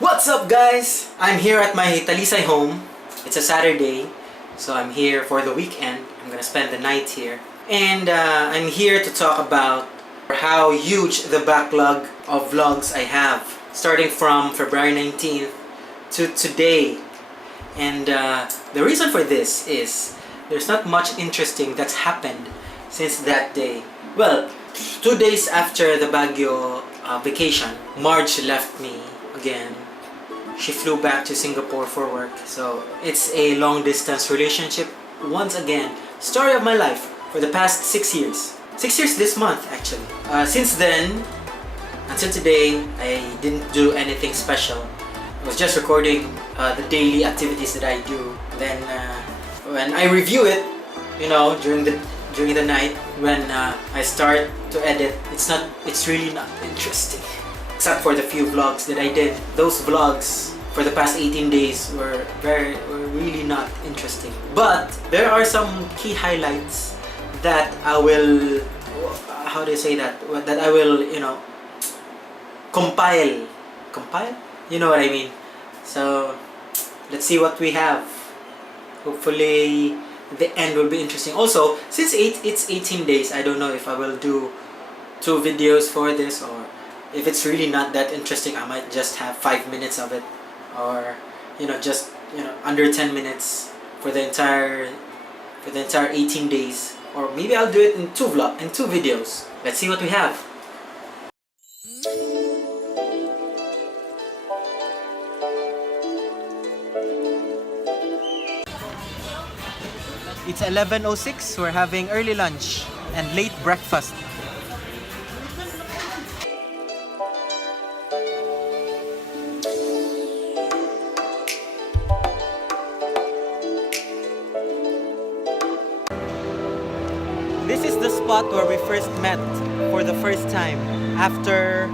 What's up, guys? I'm here at my Talisay home. It's a Saturday, so I'm here for the weekend. I'm gonna spend the night here. And I'm here to talk about how huge the backlog of vlogs I have, starting from February 19th to today. And the reason for this is there's not much interesting that's happened since that day. Well, 2 days after the Baguio vacation, Marge left me again. She flew back to Singapore for work. So it's a long distance relationship once again. Story of my life for the past 6 years. 6 years this month, actually. Since then, until today, I didn't do anything special. I was just recording the daily activities that I do. Then when I review it, during the night, when I start to edit, it's really not interesting. Except for the few vlogs that I did. Those vlogs for the past 18 days were really not interesting. But there are some key highlights that I will, how do you say that? That I will, compile. Compile? You know what I mean? So let's see what we have. Hopefully the end will be interesting. Also, since it's 18 days, I don't know if I will do 2 videos for this, or if it's really not that interesting, I might just have 5 minutes of it, or just under 10 minutes for the entire 18 days, or maybe I'll do it in 2 videos. Let's see what we have. It's 11:06. We're having early lunch and late breakfast. This is the spot where we first met for the first time after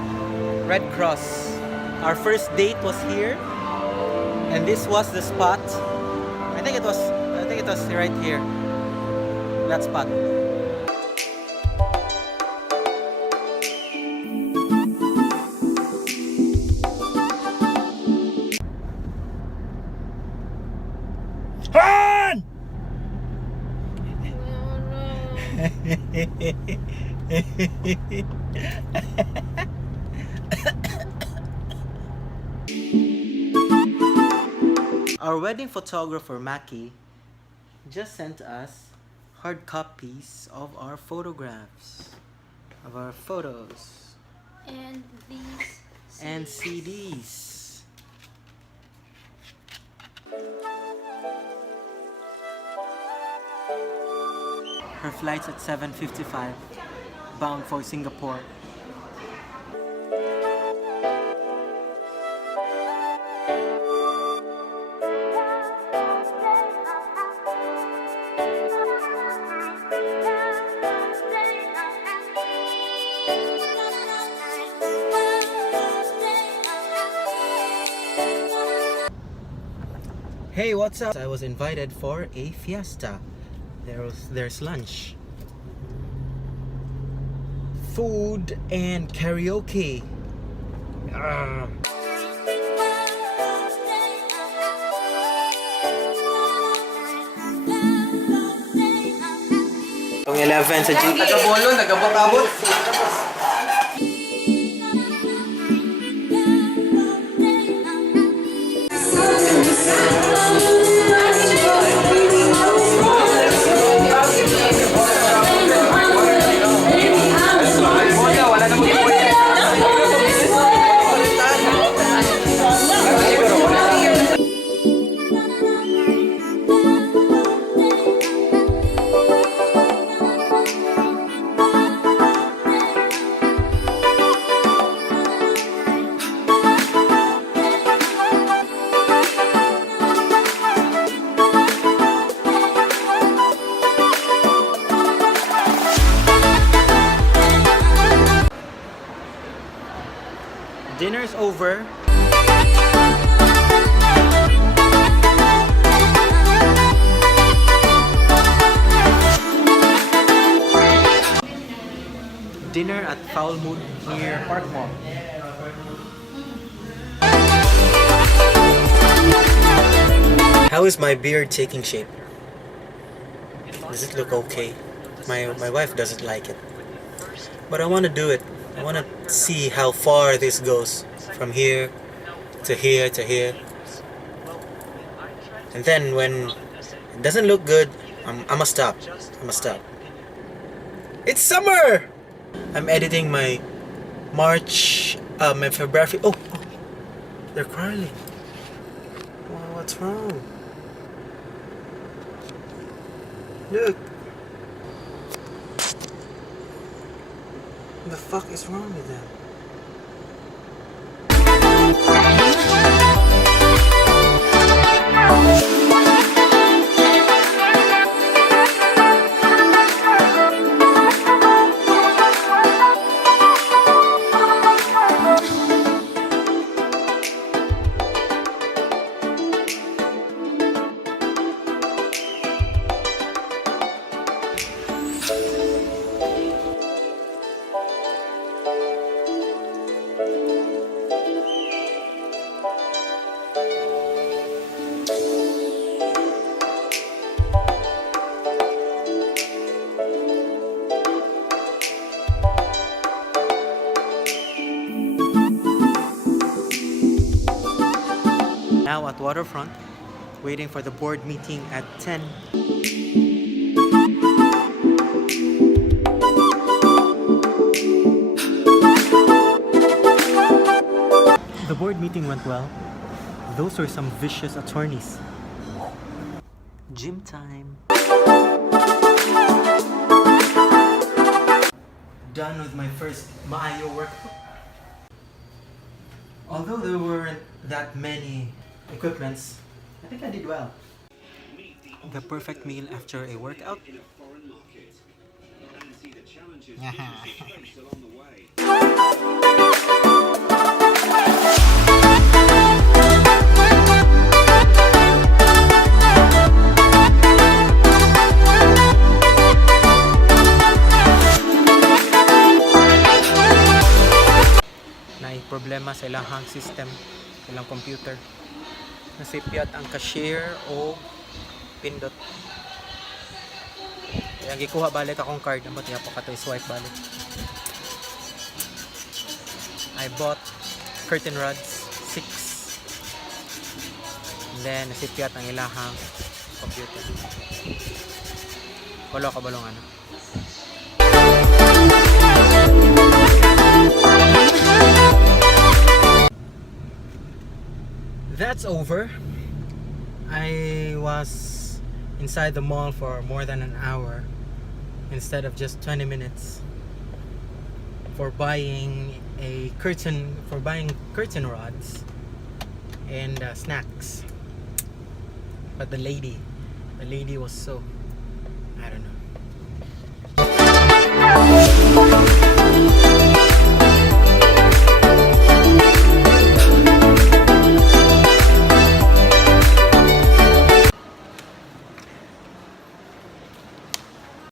Red Cross. Our first date was here, and this was the spot. I think it was right here. That spot. Run! Our wedding photographer Maki just sent us hard copies of our photographs, of our photos, and these and CDs. Her flight's at 7:55, bound for Singapore. Hey, what's up? I was invited for a fiesta. There's lunch, food, and karaoke. Ang 11 sa G. Nagabolo, nagabot-abot. Dinner's over. Dinner at Foul Mood near Park Mall. How is my beard taking shape? Does it look okay? My wife doesn't like it. But I want to do it. I want to see how far this goes. From here to here to here. And then when it doesn't look good, I'ma stop. I'ma stop. It's summer! I'm editing my March, my February. Oh, they're quarreling. Wow, what's wrong? Look. What the fuck is wrong with them? Now at Waterfront, waiting for the board meeting at 10. The board meeting went well. Those were some vicious attorneys. Gym time. Done with my first Maayo workout. Although there weren't that many equipments, I think I did well. The perfect meal after a workout. May problema sa ilang system, ilang computer. Nasipyat ang cashier o pindot. Kaya gikuha balik akong card, amot niya pa katoy swipe balik. I bought curtain rods, 6. And then nasipyat ang ilahang computer. Wala ka balong ano. That's over. I was inside the mall for more than an hour instead of just 20 minutes for buying curtain rods and snacks. But the lady was so, I don't know.